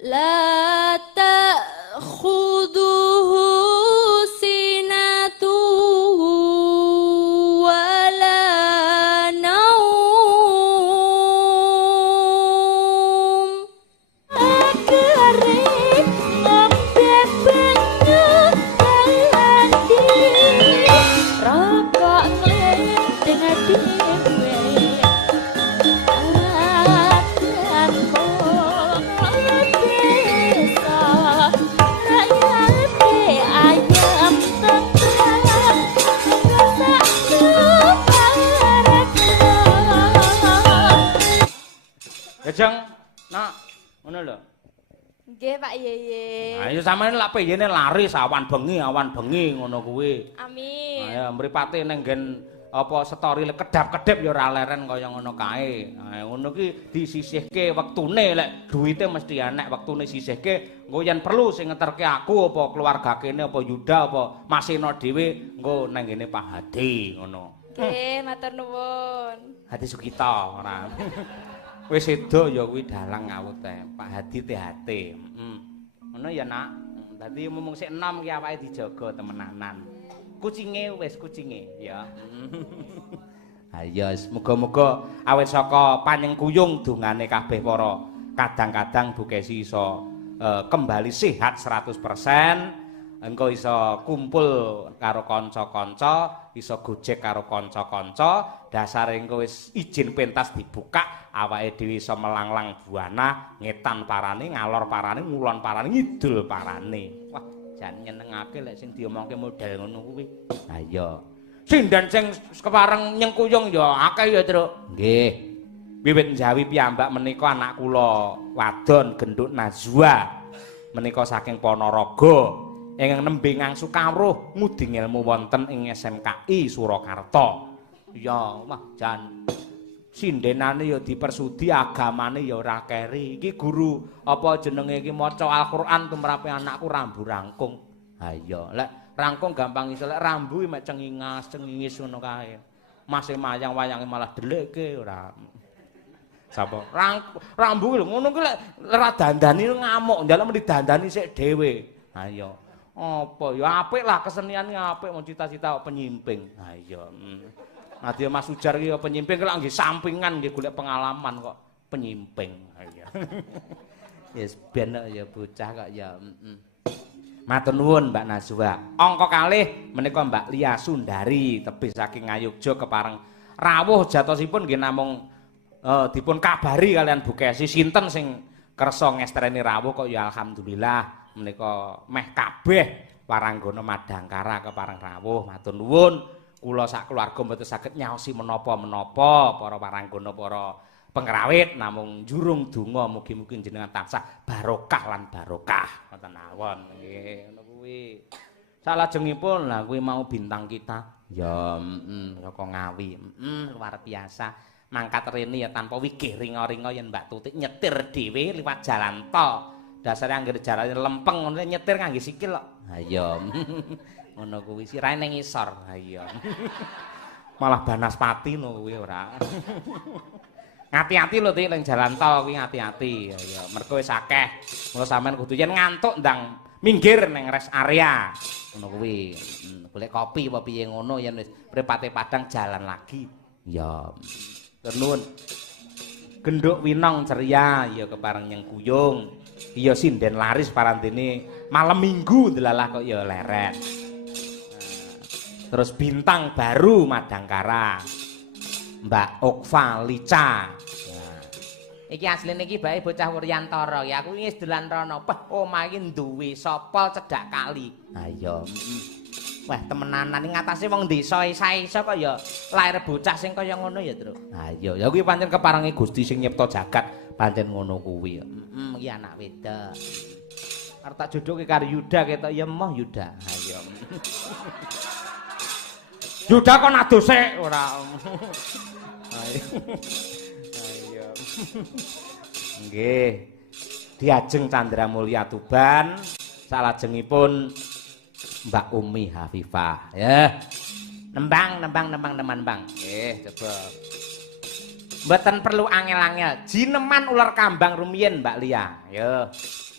لا تأخذه سنة ولا نوم أكرم membebasnya hati rokok dengan dewe Kejang, nak, ngono lho. nggih Pak Yeye. Nah, ya sampeyan lak peyene laris awan bengi ngono kuwi. Amin. Nah, ya mripate ning nggen apa story kedap-kedip ya ora leren kaya ngono kae. Nah, ngono ki disisihke wektune lek duwite mesti enek wektune sisihke engko yen perlu sing ngeterke aku apa keluarga kene apa Yuda apa Masena dhewe engko nang ngene Pak Hadi ngono. Nggih, matur nuwun. Hadi Sugita ora. Wis sedo ya kuwi dalang ngawut teh. Pak Hadi THT. Ngono ya nak. Dadi mumung sik enom ki awake dijaga temenanan. Kucinge wis kucinge ya. Ayo muga-muga awit saka panyengkuyung dongane kabeh para kadang-kadang Bu Kesi iso kembali sehat 100%. Engko iso kumpul karo kanca-kanca, iso gojek karo kanca-kanca, dasare engko wis izin pentas dibuka, awake dhewe iso melanglang buana, ngetan parane, ngalor parane, ngulon parane, ngidul parane. Wah, jan nyenengake lek sing diomongke model ngono kuwi. Ha iya. Sindan sing kepareng nyengkuyung ya akeh ya, Truk. Nggih. Wiwit njawi piyambak menika anak kula wadon Genduk Najwa. Menika saking Ponorogo. Ingkang nembe ngangsu kawruh ngudi ilmu wonten ing SMKI Surakarta. Ya, wah jan sindenane ya dipersudi, agamane ya ora keri. Iki guru apa jenenge iki maca Al-Qur'an tumrape anakku rambu rangkung. Ha iya, lek rangkung gampang iso, lek rambu mek cengingis ngono kae. Masih mayang wayange malah delekke ora. Sapa? Rambu lho ngono ki lek ora dandani ngamuk, njaluk mesti dandani sik dhewe. Ha iya. Apa ya apik lah keseniane apik mau cita-cita penyimping. Ha iya. Nadya Mas Ujar ki penyimping kok nggih sampingan nggih golek pengalaman kok penyimping. Ha iya. Yes ben ya bocah kok ya. Matur nuwun Mbak Najwa. Angka kalih menika Mbak Lia Sundari tebih saking Ngayogja kepareng rawuh jatosipun nggih namung dipun kabari kalian Bu Kesi sinten sing kersa ngestreni rawuh kok ya alhamdulillah. Menika meh kabeh waranggana Madangkara kepareng rawuh matur nuwun kula sak keluarga mboten saged nyaosi menapa-menapa para waranggana para pengrawit namung jurung donga mugi-mugi jenengan tansah barokah lan barokah ngoten mawon nggih ngono kuwi salajengipun lah kuwi mau bintang kita ya saka Ngawi luar biasa mangkat rene ya tanpa wigih ringa-ringa yen Mbak Tutik nyetir dhewe liwat jalan tol. Dasare anggere jarane lempeng ngono nyetir ngangge sikil kok. Ha iya. Ngono kuwi sirahe ning ngisor. Ha iya. Malah Banaspati ngono kuwi ora. Ngati-ati lho Tik ning jalan tol kuwi ngati-ati. Ya iya, mergo wis akeh. Mula sampean kudu yen ngantuk ndang minggir ning rest area. Ngono kuwi. Golek kopi apa piye ngono yen wis mripate padang jalan lagi. Ya. Nuwun. Genduk Winong ceria ya kepareng nyengkuyung. Iya sinden laris parantene malam minggu delalah kok ya leret. Terus bintang baru Madangkara. Mbak Okva Lica. Iki asline iki bae bocah Wuryantara ya aku wis dolan rono. Peh omah iki duwe sapa cedhak kali. Ha iya. Wah temenanan ing ngatasi wong desa isa-isa kok ya lair bocah sing kaya ngono ya, Tru. Ha iya, ya kuwi pancen keparengi Gusti sing nyipta jagat, pancen ngono kuwi. Iki anak wedok. Arep tak jodohke karo Yuda ketok ya emoh Yuda. Ha iya. Yuda kok nadose ora. Ha iya. Nggih. Diajeng Candra Mulya Tuban, salajengipun Mbak Umi Hafifah ya. Nembang. Nggih, coba. Mboten perlu angel-angel. Jineman ular kambang rumiyin Mbak Lia. Yo.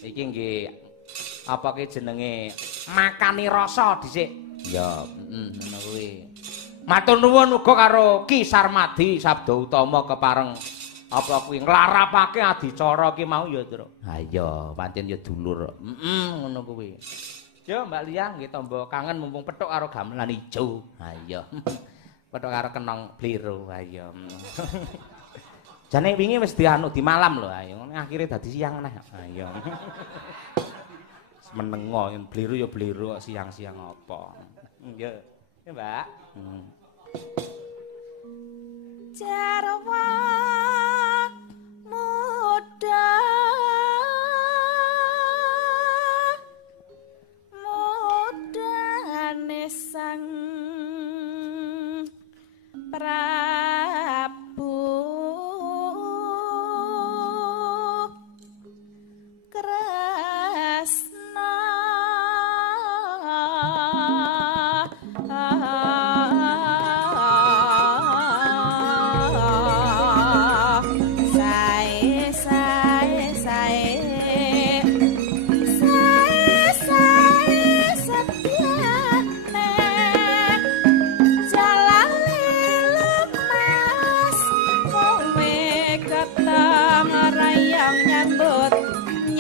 Iki nggih apa ki jenenge makani rasa dhisik. Ya, ngono kuwi. Matur nuwun uga karo Ki Sarmadi Sabda Utama kepareng apa kuwi nglarapake adicara ki mau ya, Tru. Ha iya, pancen ya dulur. Ngono kuwi. Yo Mbak Lia nggih tombo kangen mumpung pethuk karo gamelan ijo. Ha iya. Pethuk karo kenong bliru. Ha iya. Jane wingi wis dianu di malam lho. Ayo akhire dadi siang neh. Ha iya. Menengo yen bliru ya bliru kok siang-siang apa. Nggih. Ya, Mbak. Jarwa muda mudane sang Prabu Kresna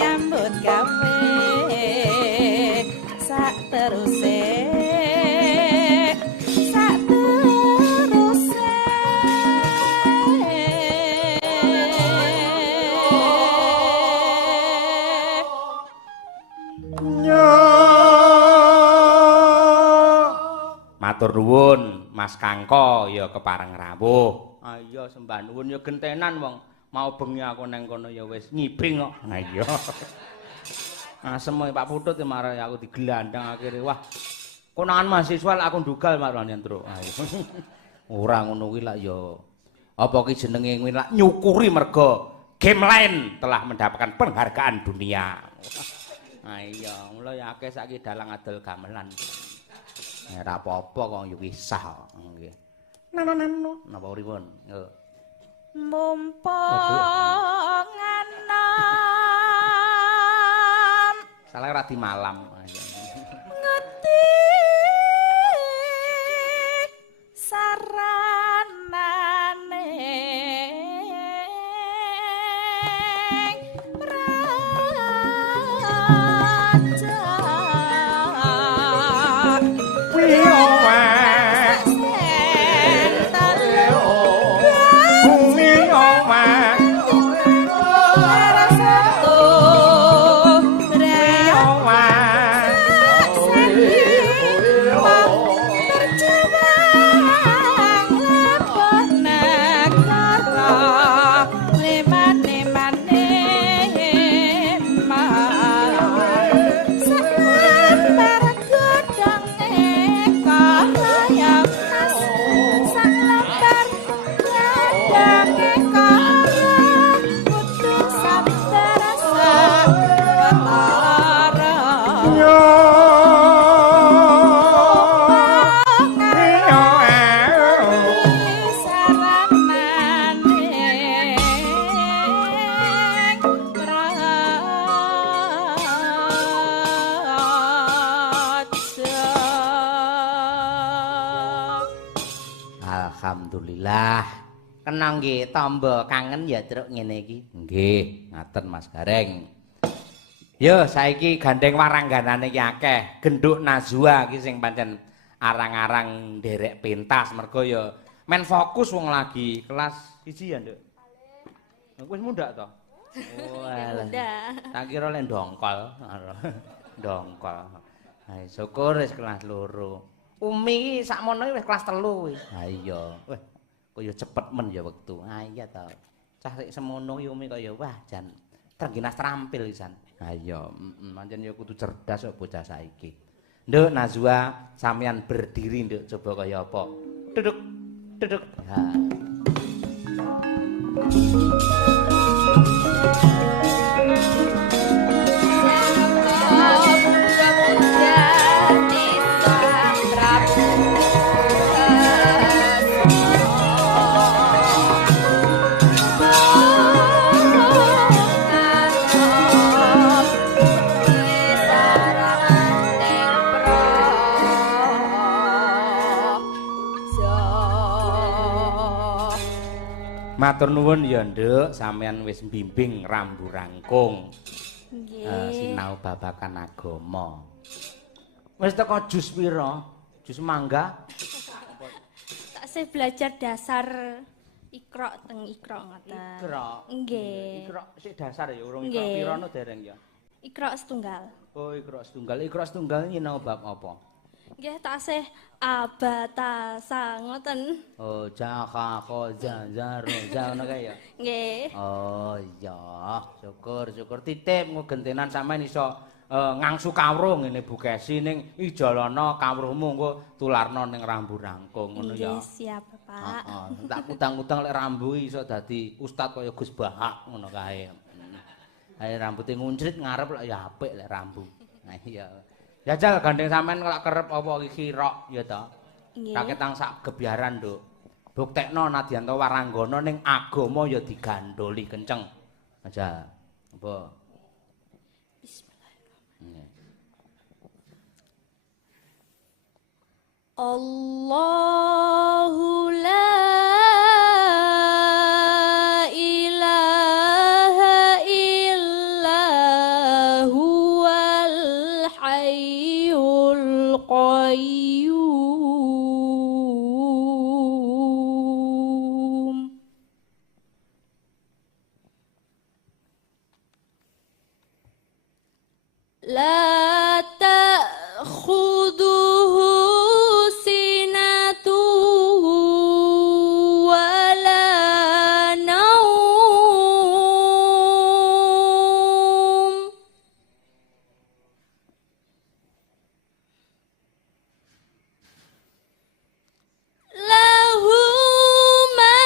nyambut gawe sak teruse Matur nuwun Mas Kangko ya kepareng rawuh. Ah iya sembah nuwun ya gentenan wong mau bengi aku nang kono ya wis ngibing kok. Ha iya. Asem Pak Putut ya marah aku digelandang akhirnya wah konangan mahasiswa aku ndugal marane Tru. Ha iya. Ora ngono kuwi lak ya apa ki jenenge kuwi lak nyukuri merga game lain telah mendapatkan penghargaan dunia. Ha iya, mula ya akeh saiki dalang adol gamelan. Ora apa-apa kok yo kisah nggih. Nano napa pripun? Yo. Mumpung anom Salah ora di malam. ngeti saranane Alhamdulillah. Kenang nggih tamba kangen ya Truk ngene iki. Nggih, ngaten Mas Gareng. Yo saiki gandeng warangganane iki akeh. Genduk Nazwa iki sing pancen arang-arang nderek pentas mergo ya men fokus wong lagi kelas 1 ya, Nduk. Wis mundak to? Oh, alah. Tak kira lek ndongkol. Ndongkol. Ha syukur wis kelas 2. Umi sakmono wis kelas 3 kuwi. Ha iya. Wah, kaya cepet men ya wektu. Ha iya to. Cah sik semono Umi kaya wah jan trengginas terampil pisan. Ha iya, pancen ya kudu cerdas kok bocah saiki. Nduk Nazwa, sampean berdiri nduk coba kaya apa? Duduk. Duduk. Ha. matur nuwun ya, Nduk, sampean wis mbimbing rambu rangkung. Nggih. Sinau babakan agama. Wis teko jus pira? Jus mangga? Taksih belajar dasar Iqra teng Iqra ngoten. Iqra. Nggih. Iqra sik dasar ya, urung Iqra pira no dereng ya. Iqra setunggal. Oh, Iqra setunggal. Iqra setunggal nyinau bab apa? Nggih taksih abatasa ngoten. Oh, jaha khoza zaro za ngono kae ya. Nggih. Oh, iya. Syukur titip ngugentenan sampean iso ngangsu kawruh ngene Bu Kesi ning ijalana kawruhmu engko tularno ning rambu rangkung ngono ya. Nggih, siap, Bapak. Heeh, tak kutang-kutang lek rambu iso dadi ustad kaya Gus Bahak ngono kae. Ae rambute nguncrit ngarep lek ya apik lek rambu. Nah iya. Jajal gandeng sampean lek kerep apa iki rok ya ta. Nggih. Raketang sak gebyaran, Nduk. Buktekno nadyan to waranggana ning agama ya digandoli kenceng. Aja. Apa? Bismillahirrahmanirrahim. Allahu la ilaha illa huwal hayyul qayyum. La ta'khuduhu sinatu wala naum. Lahu ma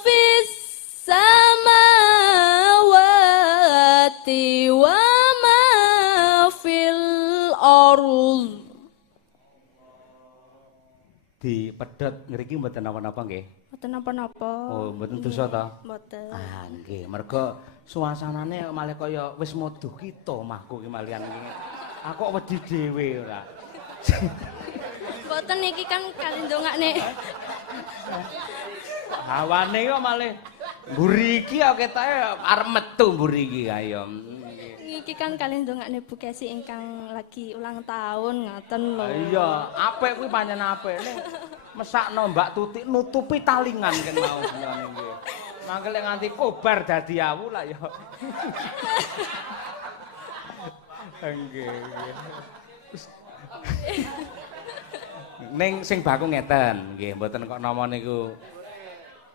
fis samawati wa ma fil ardh. Dipedhot ngriki mboten napa-napa nggih. Mboten napa-napa. Oh, mboten dosa ta? Mboten. Ah, nggih, mergo suasanane malah kaya wis moduh kita mahku ki malian iki. Aku kok wedi dhewe ora. Mboten niki kan kali ndongakne. Hawane kok malah mburi iki kok ketoke arep metu mburi iki ayo. Iki kan kali ndongakne Bu Kesi ingkang lagi ulang tahun ngoten lho. Iya, apik kuwi pancen apik. Ning mesakno Mbak Tutik nutupi talingan kan mau ngene iki. Mangke lek nganti kobar dadi awu lah ya. Nggih. Ning sing baku ngeten, nggih mboten kok nama niku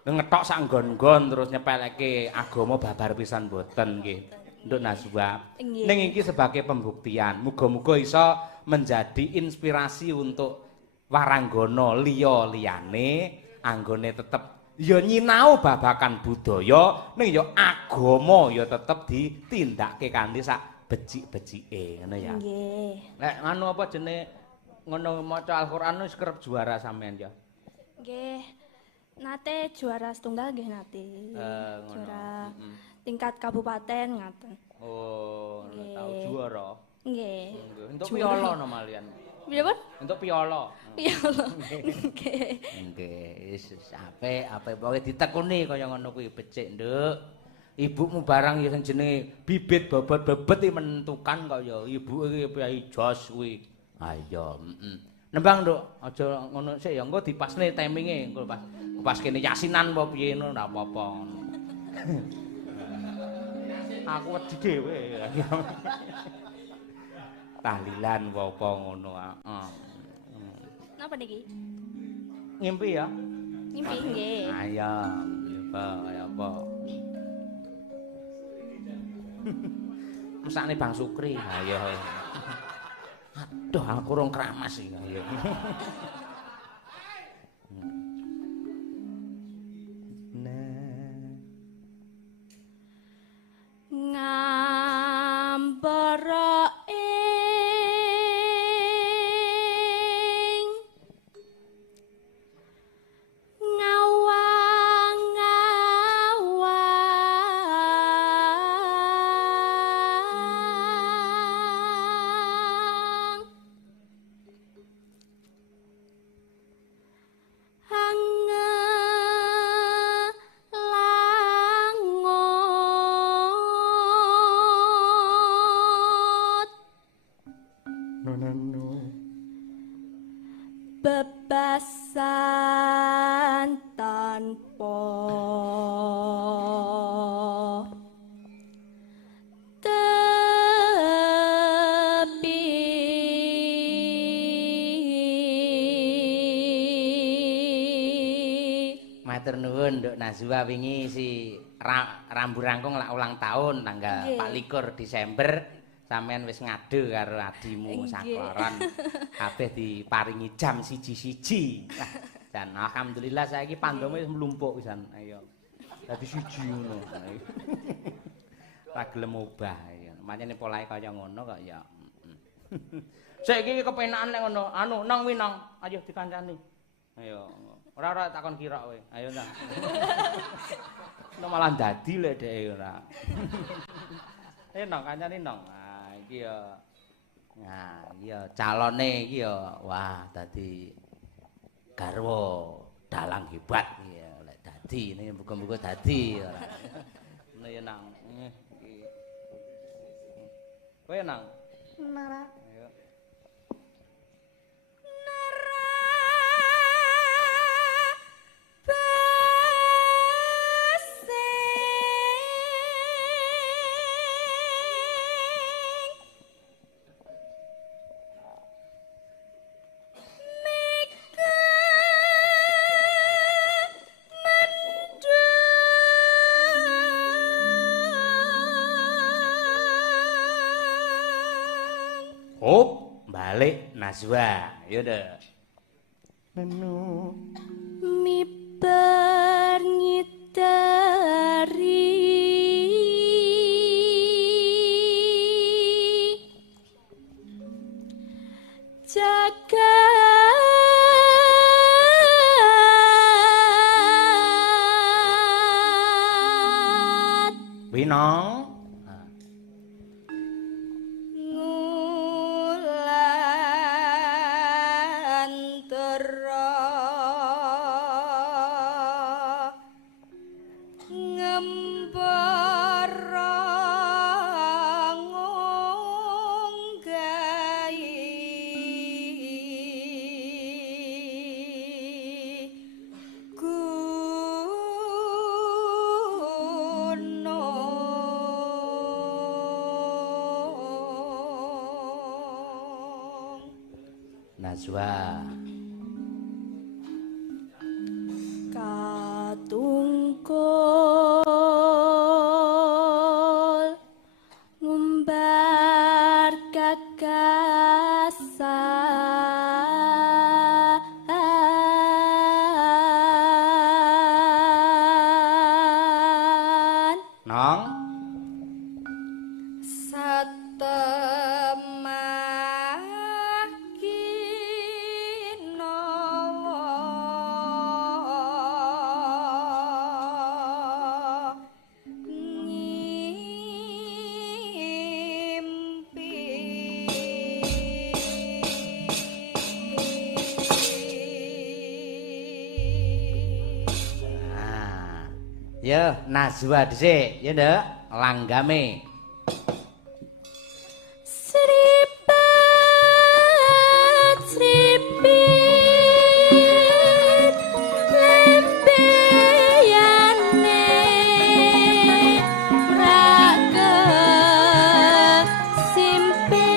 ngetok sak nggon-nggon terus nyepeleke agama babar pisan mboten nggih. Nduk Naswa. Nggih. Ning iki sebagai pembuktian, muga-muga iso menjadi inspirasi untuk waranggana liya-liyane anggone tetep ya nyinau babakan budaya ning ya agama ya tetep ditindakake kanthi sak becik-becike ngono ya. Nggih. Nek anu apa jenenge ngono maca Al-Qur'an wis kerep juara sampean ya. Nggih. Nate juara setunggal nggih nate. Ngono. Juara tingkat kabupaten ngaten. Oh, Nggih. tau juara. Nggih. Nggih, entuk piala no malian. Pripun? Entuk piala. Piala. Nggih. Nggih, wis apik pokoke ditekuni kaya ngono kuwi becik, Nduk. Ibumu barang ya sing jenenge bibit bobot-bobot iki menentukan kok ya. Ibu iki piye jos kuwi. Ah iya, Nembang, Nduk, aja ngono sik ya engko dipasne timinge engko pas kene yasinan apa piye ngono ndak apa-apa. Aku wedi dhewe. Tahlilan apa ngono. Napa niki? Ngimpi ya? Ngimpi nggih. Ayo, kaya apa? Mesakne Bang Sukri. Ayo. Aduh, aku rong kramas iki. Ayo. Ngampara ing ngawang-ngawang matur nuwun Nduk Nazwa wingi si Rambu Rangkung lak ulang tahun tanggal 24 Desember sampean wis ngadu karo adimu sakloron kabeh diparingi jam siji-siji dan alhamdulillah saiki pandome wis mlumpuk pisan ayo dadi siji ngono ra gelem obah ya pancene polahe kaya ngono kok ya saiki kepenakan lek ngono anu nang winang ayo dikancani ayo ora takon kira kowe ayo ta malah dadi lek dhek ora nong kancane nong nah iki ya nah iya calone iki ya wah dadi garwa dalang hebat iki ya lek dadi ini muga-muga dadi ora ngono ya nang iki kowe nang nara ayo Hop, balik Nazwa. Yo deh. Menu miber ngiteri jagat Winong Nazwa katungkul ngumbar gagasan nong ya Nazwa dhisik ya Nduk langgame Sripat sripit lembeyane raga simpit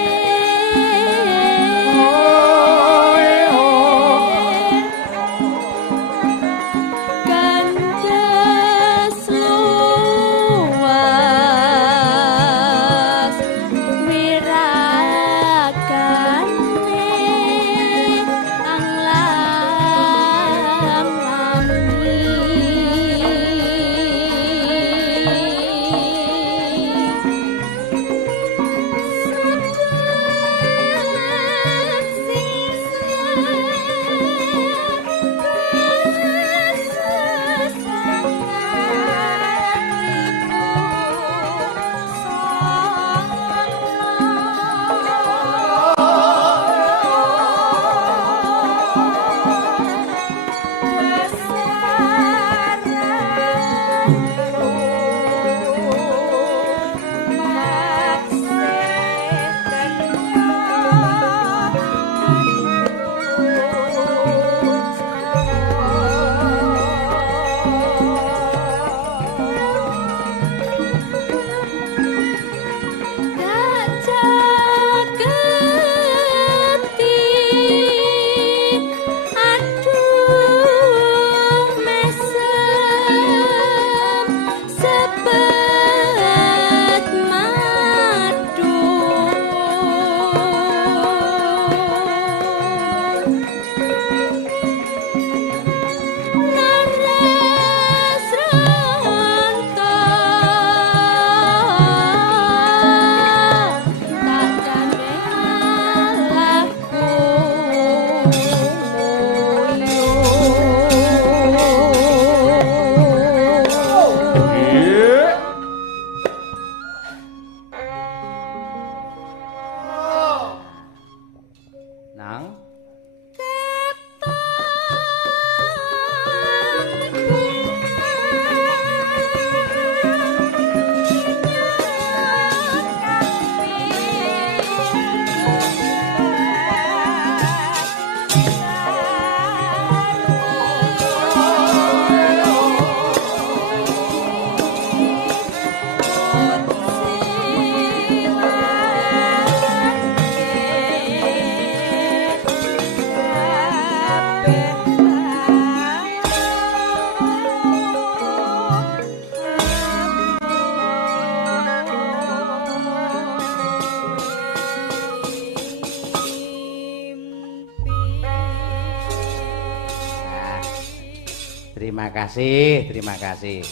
Terima kasih, terima kasih.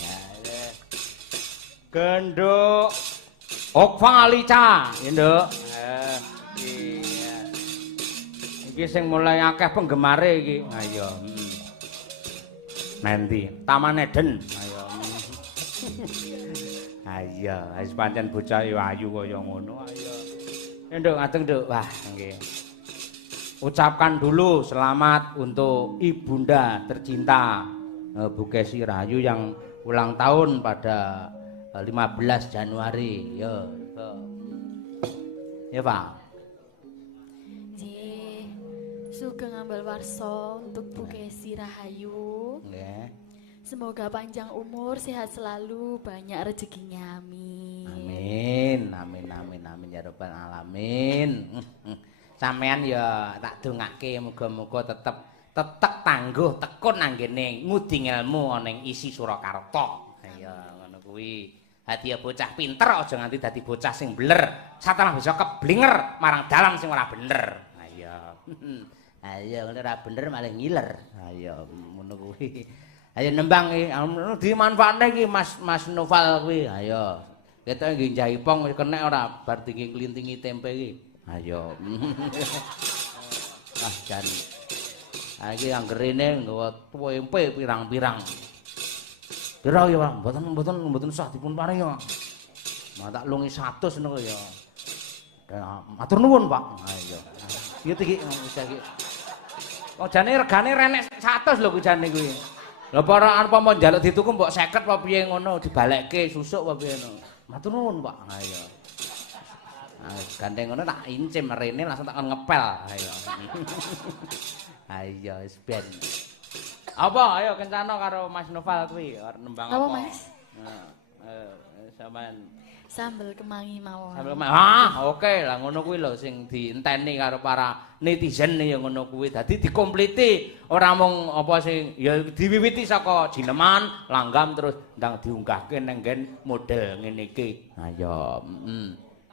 Genduk Okvalica, ya Nduk. Iya. Iki sing mulai akeh penggemare iki. Ayo. Nanti Taman Eden. Ayo. Ayo, wis pancen bocah yo ayu kaya ngono. Ayo. Nduk, ajeng Nduk. Wah, nggih. Ucapkan dulu selamat untuk ibunda tercinta Bu Kesi Rahayu yang ulang tahun pada 15 Januari. Ya, ya Pak. Sugeng ambal warso untuk Bu Kesi Rahayu. Nggih. Semoga panjang umur, sehat selalu, banyak rezekinya. Amin. Amin, amin, amin, amin ya rabbal alamin. Sampean ya tak dongake muga-muga tetep tangguh tekun anggene ngudi ilmu ana ing isi Surakarta. Ya ngono kuwi. Hadiah bocah pinter aja nganti dadi bocah sing beler. Satelah bisa keblinger marang dalan sing ora bener. Ayo. Ayo ora bener malah ngiler. Ayo ngono kuwi. Ayo nembang iki dimanfaatne iki Mas Noval kuwi. Ayo. Ketok nggih jaipong kenek ora bar tinggi nglintingi tempe iki. Ayo. Ah jan. Iki anggerene nggawa tempe pirang-pirang. Pira ya, Pak? Mboten sah dipun paring ya. Mak tak lungi 100 niku ya. Matur nuwun, Pak. Ayo. Piye iki bisa iki? Oh jane regane renek 100 lho kuwi jane kuwi. Lah para apa njaluk dituku mbok 50 apa piye ngono dibalekke susuk apa piye ngono. Matur nuwun, Pak. Ayo. Gandeng ngono tak incim rene langsung tak ngepel. Ayo. Ayo wis ben. Apa ayo kencana karo Mas Noval kuwi arep nembang apa? Apa, Mas? Sampean Sambel kemangi mawon. sambel oke lah ngono kuwi lho sing dienteni karo para netizen ya ngono kuwi. Dadi dikompleti ora mung apa sing ya diwiwiti saka jineman, langgam terus ndang diunggahke nang nggen model ngene iki. Ayo,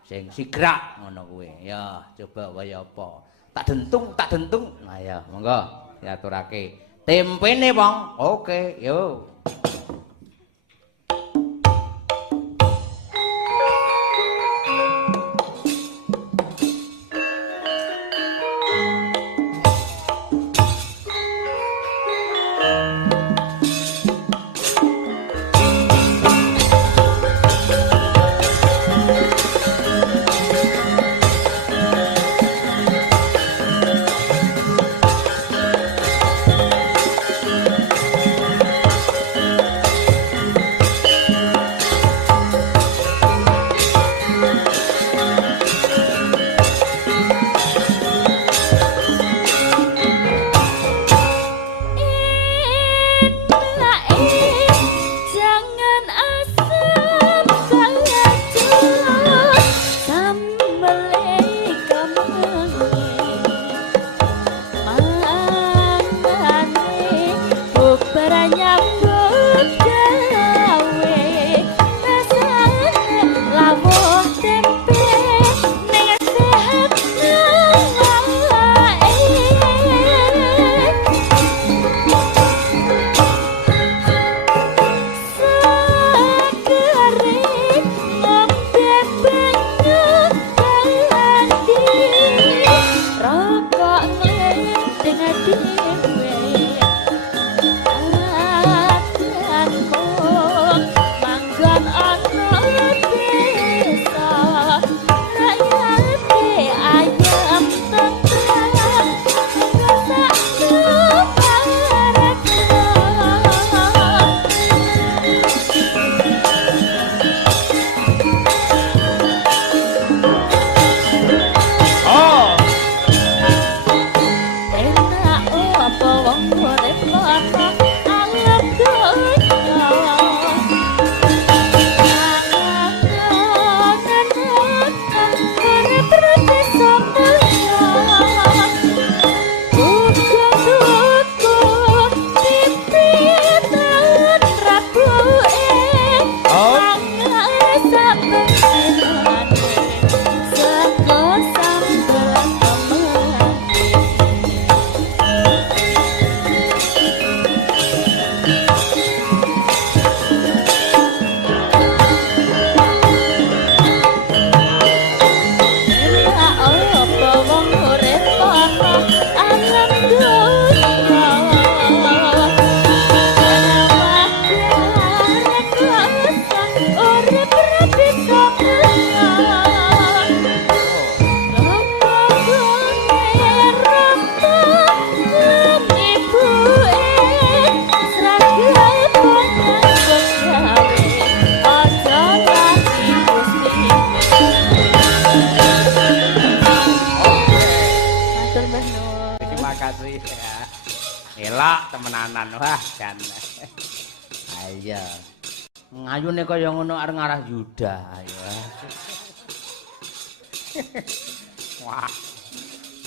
sing sigrak ngono kuwi. Ya coba waya apa. Tak dentung. Ayo monggo diaturake. Tempene, Bang. Oke, yo. kasih. Elok temenanan wah jan. Ayo. Ngayune kaya ngono arep ngarah Yuda ayo. Wah.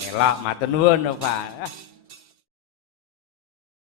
Elok matur nuwun, Pak.